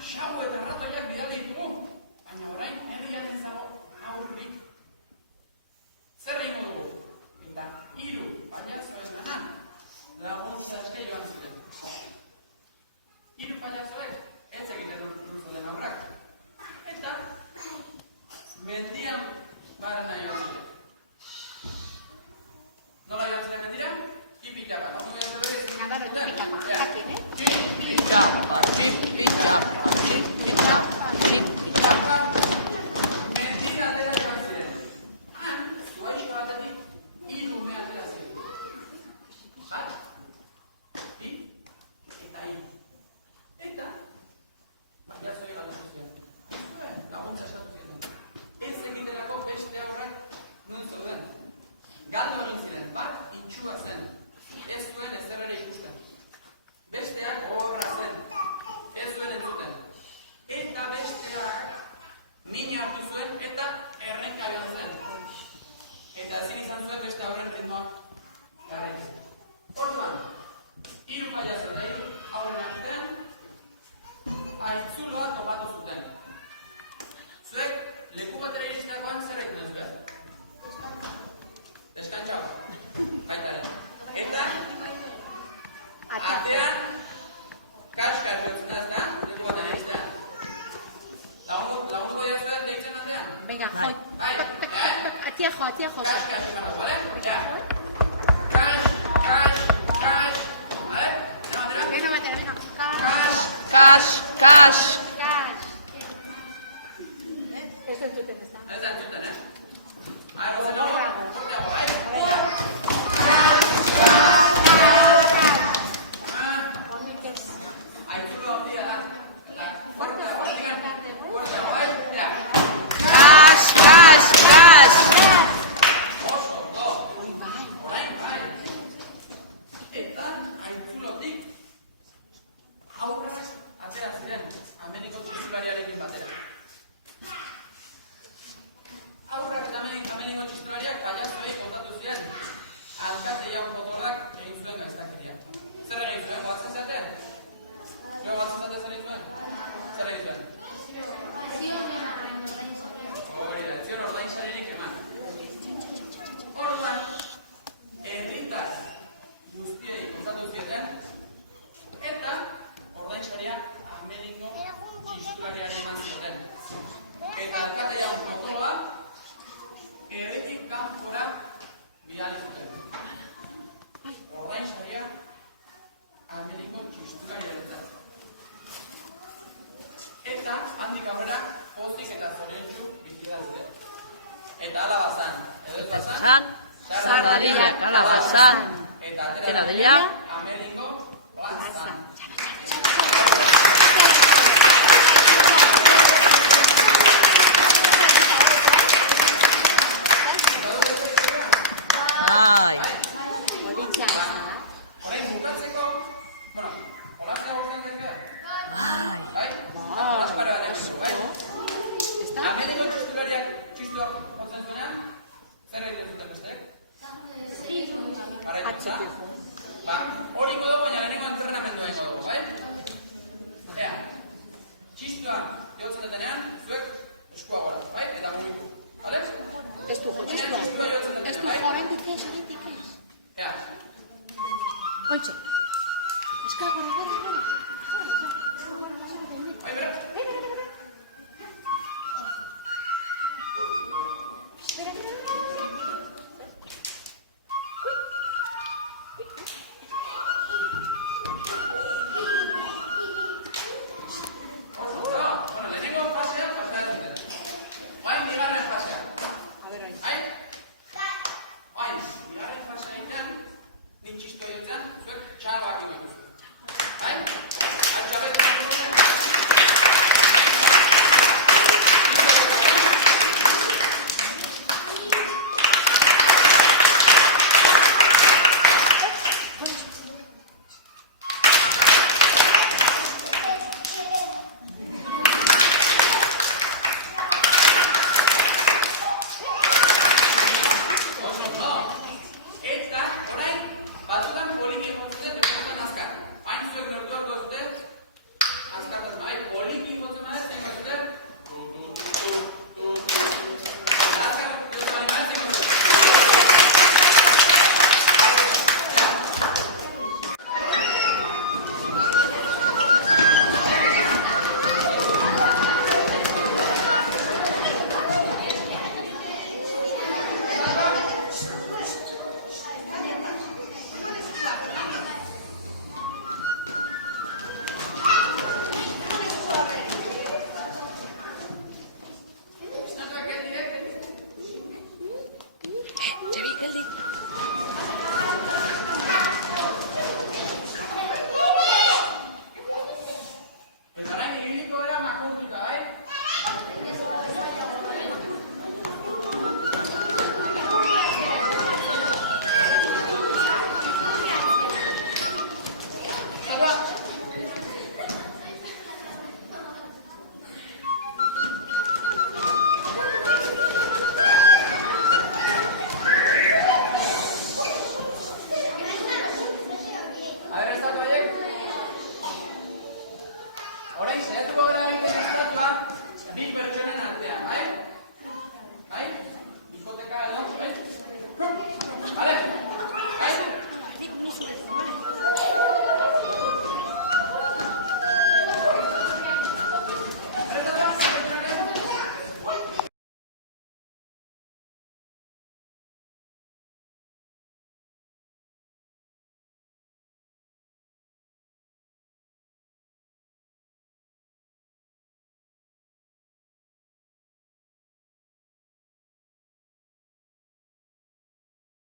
xabu eta ratoiak bidali ditugu, baina orain herrian ez dago aurrik. Zer egingo dugu? Eta 3 pailazoen lana laguntza eske joan ziren. 3 pailazoek ez egiten zuten aurrak. Eta mendian barana joan ziren. Nola joan ziren mendira? Tipikapa. Navarro tipikapa. Jakin, Tipikapa. Mendia atera joan ziren. Han, zuaixo batetik, 3 ume atera ziren. Bat, 2, eta 3. Eta, pailazoei lagundu ziren. Laguntza eskatu ziren. Ez egiterako beste aurrak non zeuden. Galdu egin ziren, bat itxua zen. Ez zuen ezer ere ikusten. Besteak gogorra zen. Ez zuen entzuten. Eta besteak min hartu zuen eta errenkabean zen. Eta ezin izan zuen beste aurren ritmoak jarraitu. Orduan, 3 pailazo eta 3 aurren artean haitzuloa topatu zuten. Zuek leku batera iristeakoan zer egiten zuen? Eskantxau. Eta atean kaskar jotzen da, ezta? Leku batera iristean. Lagunduko dira zuen deitzen atean? venga, jo. Atia jo. Kaskar jotzen da, bale? Ja. Kash, bale? Venga, matera, venga. Kash. Ez entzuten, ez da? Ez da entzuten, Ara, Zorra. porteago, bai? Honik ez. Haitzulo handia da. Eta Fuerte, porteago, fuerte, bai? porteago, bai? Ja. Oso, ondo. Ui, bai. Orain, bai. Eta haitzulotik aurrak atera ziren Ameriko txistulariarekin batera. Aurrak eta Ameriko txistulariak pailazoei kontatu ziren alkate jaun potolak egin zuen gaiztakeria. Zer egin zuen? Goazen zaten? Zue goazen zaten zer egin zuen? Zer egin zuen? Hori da, zion ordainsaririk eman. Orduan, herritar guztiei kontatu zieten eta ordainsaria Ameriko txistulariaren eman zioten. Eta alkate jaun potoloa herritik kanpora bidali zuten. Ordainsaria Ameriko txistulariarentzat. Eta handik aurrera pozik eta zoriontsu bizi da dute. Eta hala bazan, edo ez bazan, Sardariak hala bazan. eta atera Atera dira dira Ameriko plazan. Politxea, ez da? Orain bukatzeko, jolasia bortzen gezea? Bai? Askare bat egin dugu, bai? Ez da? Ameriko txistulariak txistuak jotzen zuenean, zer egiten zuten besteek? Arraitutza? Atxetik. Ba, horiko dugu, baina lehenengo entrenamendua egingo dugu, bai? Ea, txistua jotzen detenean, zuek eskua gora, bai? Eta mugitu, bale? Ez du jo, ez Txistua jotzen du. Ez du detenean, jo, oraindik ez. Ea, Kontxe. Eska, gora. bai, bera? Espera.